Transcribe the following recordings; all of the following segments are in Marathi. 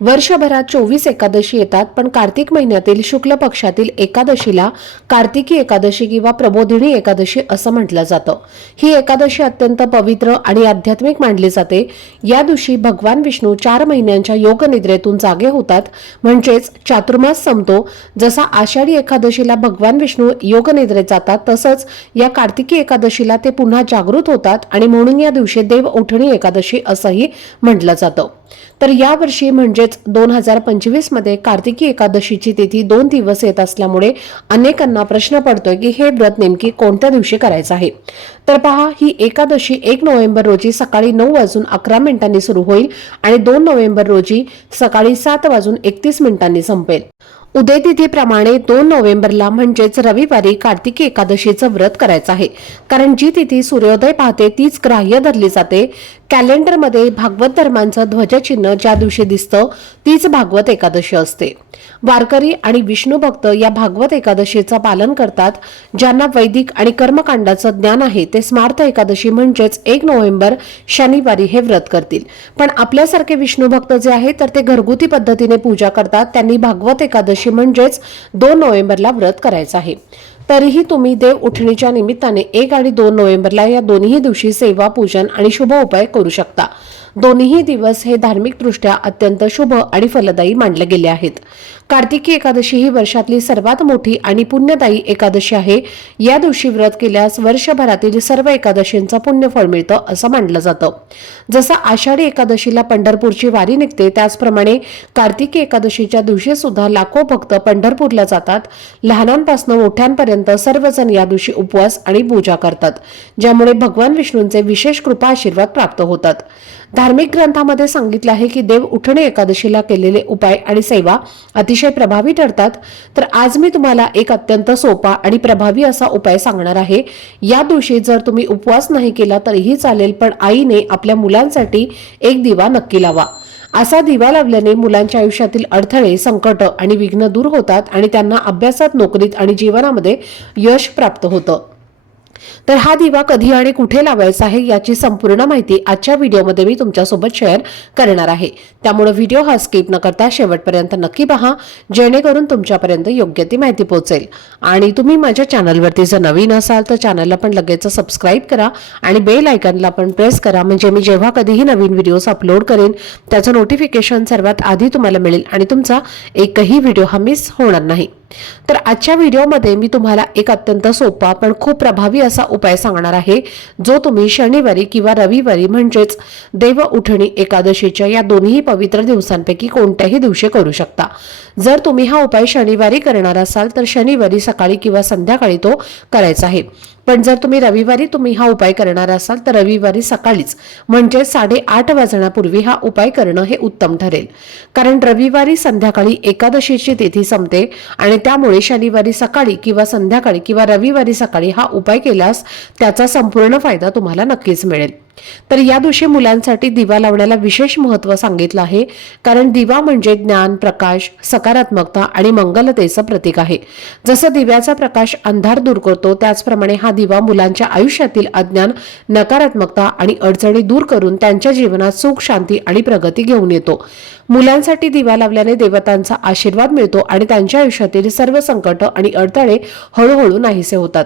वर्षभरात चोवीस एकादशी येतात पण कार्तिक महिन्यातील शुक्ल पक्षातील एकादशीला कार्तिकी एकादशी किंवा प्रबोधिनी एकादशी असं म्हटलं जातं. ही एकादशी अत्यंत पवित्र आणि आध्यात्मिक मानली जाते. या दिवशी भगवान विष्णू चार महिन्यांच्या योगनिद्रेतून जागे होतात. म्हणजेच चातुर्मास संपतो. जसा आषाढी एकादशीला भगवान विष्णू योगनिद्रेत जातात तसंच या कार्तिकी एकादशीला ते पुन्हा जागृत होतात आणि म्हणून या दिवशी देव उठणी एकादशी असंही म्हटलं जातं. तर यावर्षी म्हणजेच दोन हजार पंचवीसमध्ये कार्तिकी एकादशीची तिथी दोन दिवस येत असल्यामुळे अनेकांना प्रश्न पडतोय की हे व्रत नेमकी कोणत्या दिवशी करायचं आहे? तर पहा ही एकादशी एक नोव्हेंबर रोजी सकाळी नऊ वाजून अकरा मिनिटांनी सुरू होईल आणि दोन नोव्हेंबर रोजी सकाळी सात वाजून एकतीस मिनिटांनी संपेल. उदय तिथीप्रमाणे दोन नोव्हेंबरला म्हणजेच रविवारी कार्तिकी एकादशीचं व्रत करायचं आहे. कारण जी तिथी सूर्योदय पाहते तीच ग्राह्य धरली जाते. कॅलेंडरमध्ये भागवत धर्मांचं ध्वजचिन्ह ज्या दिवशी दिसतं तीच भागवत एकादशी असते. वारकरी आणि विष्णू भक्त या भागवत एकादशीचं पालन करतात ज्यांना वैदिक आणि कर्मकांडाचं ज्ञान आहे ते स्मार्थ एकादशी म्हणजेच एक नोव्हेंबर शनिवारी हे व्रत करतील. पण आपल्यासारखे विष्णू भक्त जे आहेत तर ते घरगुती पद्धतीने पूजा करतात. त्यांनी भागवत एकादशी म्हणजेच दोन नोव्हेंबरला व्रत करायचं आहे. तरीही तुम्ही देव उठणीच्या निमित्ताने एक आणि दोन नोव्हेंबरला या दोन्ही दिवशी सेवा पूजन आणि शुभ उपाय करू शकता. दोन्ही दिवस हे धार्मिकदृष्ट्या अत्यंत शुभ आणि फलदायी मानले गेले आहेत. कार्तिकी एकादशी ही वर्षातली सर्वात मोठी आणि पुण्यदायी एकादशी आहे. या दिवशी व्रत केल्यास वर्षभरातील सर्व एकादशींचं पुण्यफळ मिळतं असं मानलं जातं. जसं आषाढी एकादशीला पंढरपूरची वारी निघते त्याचप्रमाणे कार्तिकी एकादशीच्या दिवशी सुद्धा लाखो भक्त पंढरपूरला जातात. लहानांपासून मोठ्यांपर्यंत सर्वजण या दिवशी उपवास आणि पूजा करतात ज्यामुळे भगवान विष्णूंचे विशेष कृपा आशीर्वाद प्राप्त होतात. धार्मिक ग्रंथामध्ये सांगितलं आहे की देव उठणे एकादशीला केलेले उपाय आणि सेवा अतिशय प्रभावी ठरतात. तर आज मी तुम्हाला एक अत्यंत सोपा आणि प्रभावी असा उपाय सांगणार आहे. या दिवशी जर तुम्ही उपवास नाही केला तरीही चालेल पण आईने आपल्या मुलांसाठी एक दिवा नक्की लावा. असा दिवा लावल्याने मुलांच्या आयुष्यातील अडथळे संकट आणि विघ्न दूर होतात आणि त्यांना अभ्यासात नोकरीत आणि जीवनामध्ये यश प्राप्त होतं. तर हा दिवा कधी आणि कुठे लावायचा आहे याची संपूर्ण माहिती आजच्या व्हिडिओमध्ये मी तुमच्यासोबत शेअर करणार आहे. त्यामुळे व्हिडिओ हा स्किप न करता शेवटपर्यंत नक्की पहा जेणेकरून तुमच्यापर्यंत योग्य ती माहिती पोहोचेल. आणि तुम्ही माझ्या चॅनलवरती जर नवीन असाल तर चॅनलला पण लगेच सबस्क्राईब करा आणि बेल आयकनला पण प्रेस करा. म्हणजे मी जेव्हा कधीही नवीन व्हिडिओज अपलोड करेन त्याचं नोटिफिकेशन सर्वात आधी तुम्हाला मिळेल आणि तुमचा एकही व्हिडिओ हा मिस होणार नाही. तर आजच्या व्हिडिओमध्ये मी तुम्हाला एक अत्यंत सोपा पण खूप प्रभावी असा उपाय सांगणार आहे. जो तुम्ही शनिवारी किंवा रविवारी म्हणजेच देव उठणी एकादशीच्या या दोन्ही पवित्र दिवसांपैकी कोणत्याही दिवशी करू शकता. जर तुम्ही हा उपाय शनिवारी करणार असाल तर शनिवारी सकाळी किंवा संध्याकाळी तो करायचा आहे. पण जर तुम्ही रविवारी तुम्ही हा उपाय करणार असाल तर रविवारी सकाळीच म्हणजे साडेआठ वाजण्यापूर्वी हा उपाय करणं हे उत्तम ठरेल. कारण रविवारी संध्याकाळी एकादशीची तिथी संपते आणि त्यामुळे शनिवारी सकाळी किंवा संध्याकाळी किंवा रविवारी सकाळी हा उपाय केल्यास त्याचा संपूर्ण फायदा तुम्हाला नक्कीच मिळेल. तर या दिवशी मुलांसाठी दिवा लावण्याला विशेष महत्त्व सांगितलं आहे कारण दिवा म्हणजे ज्ञान प्रकाश सकारात्मकता आणि मंगलतेचं प्रतीक आहे. जसं दिव्याचा प्रकाश अंधार दूर करतो त्याचप्रमाणे हा दिवा मुलांच्या आयुष्यातील अज्ञान नकारात्मकता आणि अडचणी दूर करून त्यांच्या जीवनात सुख शांती आणि प्रगती घेऊन येतो. मुलांसाठी दिवा लावल्याने देवतांचा आशीर्वाद मिळतो आणि त्यांच्या आयुष्यातील सर्व संकट आणि अडथळे हळूहळू नाहीसे होतात.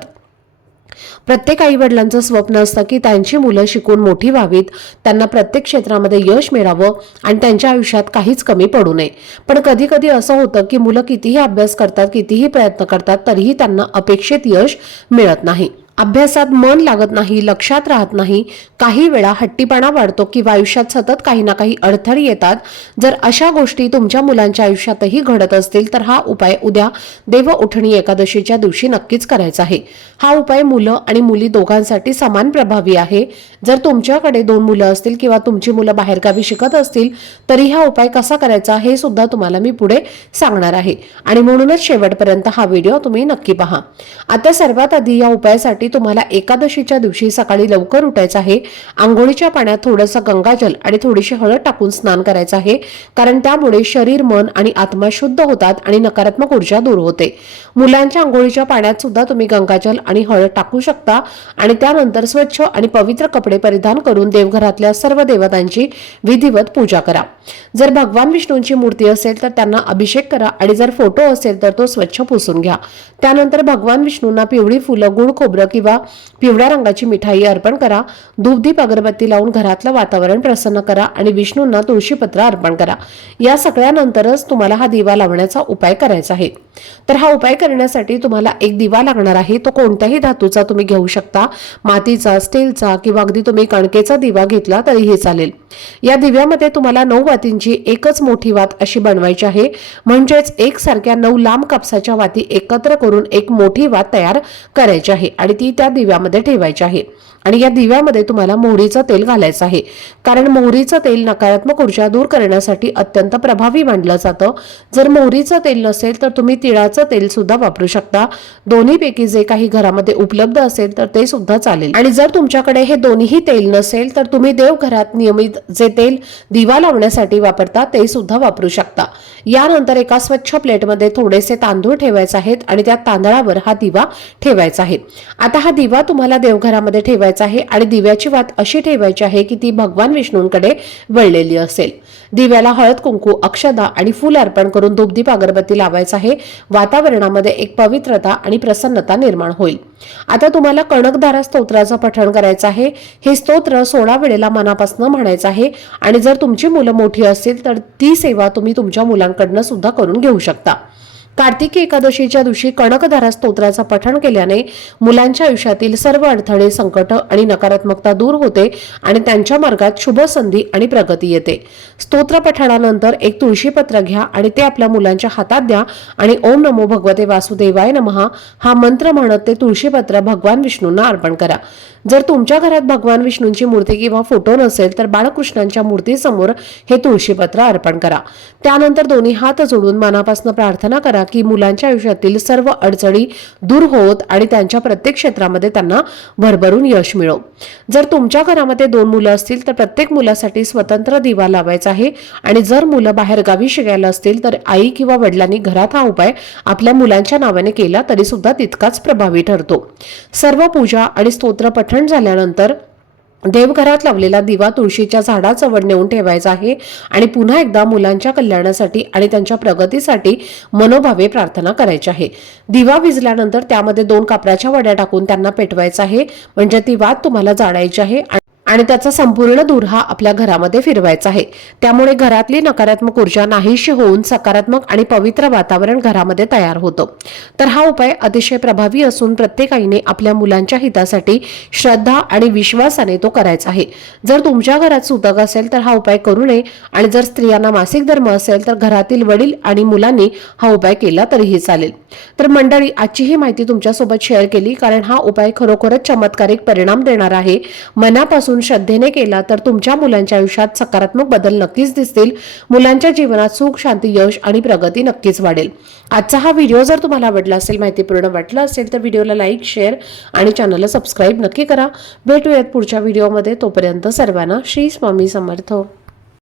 प्रत्येक आई वडिलांचं स्वप्न असतं की त्यांची मुलं शिकून मोठी व्हावीत त्यांना प्रत्येक क्षेत्रामध्ये यश मिळावं आणि त्यांच्या आयुष्यात काहीच कमी पडू नये. पण कधी कधी असं होतं की मुलं कितीही अभ्यास करतात कितीही प्रयत्न करतात तरीही त्यांना अपेक्षित यश मिळत नाही. अभ्यासात मन लागत नाही लक्षात राहत नाही काही वेळा हट्टीपणा वाढतो किंवा आयुष्यात सतत काही ना काही अडथळे येतात. जर अशा गोष्टी तुमच्या मुलांच्या आयुष्यातही घडत असतील तर हा उपाय उद्या देव उठणी एकादशीच्या दिवशी नक्कीच करायचा आहे. हा उपाय मुलं आणि मुली दोघांसाठी समान प्रभावी आहे. जर तुमच्याकडे दोन मुलं असतील किंवा तुमची मुलं बाहेरगावी शिकत असतील तरी हा उपाय कसा करायचा हे सुद्धा तुम्हाला मी पुढे सांगणार आहे. आणि म्हणूनच शेवटपर्यंत हा व्हिडिओ तुम्ही नक्की पहा. आता सर्वात आधी या उपायासाठी तुम्हाला एकादशीच्या दिवशी सकाळी लवकर उठायचं आहे. आंघोळीच्या पाण्यात थोडंसं गंगाजल आणि थोडीशी हळद टाकून स्नान करायचं आहे. कारण त्यामुळे शरीर मन आणि आत्मा शुद्ध होतात आणि नकारात्मक ऊर्जा दूर होते. मुलांच्या आंघोळीच्या पाण्यात सुद्धा तुम्ही गंगाजल आणि हळद टाकू शकता आणि त्यानंतर स्वच्छ आणि पवित्र कपडे परिधान करून देवघरातल्या सर्व देवतांची विधिवत पूजा करा. जर भगवान विष्णूंची मूर्ती असेल तर त्यांना अभिषेक करा आणि जर फोटो असेल तर तो स्वच्छ पुसून घ्या. त्यानंतर भगवान विष्णूंना पिवळी फुलं गुळ खोबरं किंवा पिवळ्या रंगाची मिठाई अर्पण करा. धूपदीप अगरबत्ती लावून घरातलं वातावरण प्रसन्न करा आणि विष्णूंना तुळशीपत्र अर्पण करा. या सगळ्यानंतरच तुम्हाला हा दिवा लावण्याचा उपाय करायचा आहे. तर हा उपाय करण्यासाठी तुम्हाला एक दिवा लागणार आहे. तो कोणत्याही धातूचा तुम्ही घेऊ शकता. मातीचा स्टीलचा किंवा अगदी तुम्ही कणकेचा दिवा घेतला तरीही चालेल. या दिव्यामध्ये तुम्हाला नऊ वातींची एकच मोठी वात अशी बनवायची आहे. म्हणजेच एक सारख्या नऊ लांब कापसाच्या वाती एकत्र करून एक मोठी वात तयार करायची आहे. आणि ती त्या दिव्यामध्ये ठेवायची आहे. आणि या दिव्यामध्ये तुम्हाला मोहरीचं तेल घालायचं आहे. कारण मोहरीचं तेल नकारात्मक ऊर्जा दूर करण्यासाठी अत्यंत प्रभावी मानलं जातं. जर मोहरीचं तेल नसेल तर तुम्ही तिळाचं तेल सुद्धा वापरू शकता. दोन्हीपैकी जे काही घरामध्ये उपलब्ध असेल तर ते सुद्धा चालेल. आणि जर तुमच्याकडे हे दोन्हीही तेल नसेल तर तुम्ही देवघरात नियमित जे तेल दिवा लावण्यासाठी वापरता ते सुद्धा वापरू शकता. यानंतर एका स्वच्छ प्लेटमध्ये थोडेसे तांदूळ ठेवायचे आहेत आणि त्या तांदळावर हा दिवा ठेवायचा आहे. आता हा दिवा तुम्हाला देवघरामध्ये ठेवायचा आहे आणि दिव्याची वात अशी ठेवायची आहे की ती भगवान विष्णूंकडे वळलेली असेल. दिव्याला हळद कुंकू अक्षदा आणि फूल अर्पण करून धूपदीप अगरबत्ती लावायचा आहे. वातावरणामध्ये एक पवित्रता आणि प्रसन्नता निर्माण होईल. आता तुम्हाला कणकधारा स्तोत्राचं पठण करायचं आहे. हे स्तोत्र सोळा वेळेला मनापासून म्हणायचं आहे आणि जर तुमची मुलं मोठी असतील तर ती सेवा तुम्ही तुमच्या मुलांकडनं सुद्धा करून घेऊ शकता. कार्तिकी एकादशीच्या दिवशी कणकधारा स्तोत्राचं पठण केल्याने मुलांच्या आयुष्यातील सर्व अडथळे संकट आणि नकारात्मकता दूर होते आणि त्यांच्या मार्गात शुभ संधी आणि प्रगती येते. स्तोत्र पठणानंतर एक तुळशीपत्र घ्या आणि ते आपल्या मुलांच्या हातात द्या आणि ओम नमो भगवते वासुदेवाय नमहा हा मंत्र म्हणत ते तुळशीपत्र भगवान विष्णूंना अर्पण करा. जर तुमच्या घरात भगवान विष्णूंची मूर्ती किंवा फोटो नसेल तर बाळकृष्णांच्या मूर्तीसमोर हे तुळशीपत्र अर्पण करा. त्यानंतर दोन्ही हात जोडून मनापासून प्रार्थना करा की मुलांच्या आयुष्यातील सर्व अडचणी दूर होत आणि त्यांच्या प्रत्येक क्षेत्रामध्ये त्यांना भरभरून यश मिळो. जर तुमच्या घरामध्ये दोन मुलं असतील तर प्रत्येक मुलासाठी स्वतंत्र दिवा लावायचा आहे आणि जर मुलं बाहेर गावी शिकायला असतील तर आई किंवा वडिलांनी घरात हा उपाय आपल्या मुलांच्या नावाने केला तरी सुद्धा तितकाच प्रभावी ठरतो. सर्व पूजा आणि स्तोत्र पठण झाल्यानंतर देवघरात लावलेला दिवा तुळशीच्या झाडाजवळ नेऊन ठेवायचा आहे आणि पुन्हा एकदा मुलांच्या कल्याणासाठी आणि त्यांच्या प्रगतीसाठी मनोभावे प्रार्थना करायची आहे. दिवा विजल्यानंतर त्यामध्ये दोन कापराच्या वड्या टाकून त्यांना पेटवायचा आहे. म्हणजे ती वाद तुम्हाला जाळायची आहे आणि त्याचा संपूर्ण धूर हा आपल्या घरामध्ये फिरवायचा आहे. त्यामुळे घरातली नकारात्मक ऊर्जा नाहीशी होऊन सकारात्मक आणि पवित्र वातावरण घरामध्ये तयार होतं. तर हा उपाय अतिशय प्रभावी असून प्रत्येक आईने आपल्या मुलांच्या हितासाठी श्रद्धा आणि विश्वासाने तो करायचा आहे. जर तुमच्या घरात सुतक असेल तर हा उपाय करू नये आणि जर स्त्रियांना मासिक धर्म असेल तर घरातील वडील आणि मुलांनी हा उपाय केला तरीही चालेल. तर मंडळी आजची ही माहिती तुमच्यासोबत शेअर केली कारण हा उपाय खरोखरच चमत्कारिक परिणाम देणार आहे. मनापासून श्रद्धेने केला तर तुमच्या मुलांच्या आयुष्यात सकारात्मक बदल नक्कीच दिसतील. मुलांच्या जीवनात सुख शांती यश आणि प्रगती नक्कीच वाढेल. आजचा हा व्हिडिओ जर तुम्हाला आवडला असेल माहितीपूर्ण वाटला असेल तर व्हिडिओला लाईक शेअर आणि चॅनलला सबस्क्राईब नक्की करा. भेटूयात पुढच्या व्हिडिओमध्ये. तोपर्यंत सर्वांना श्री स्वामी समर्थ.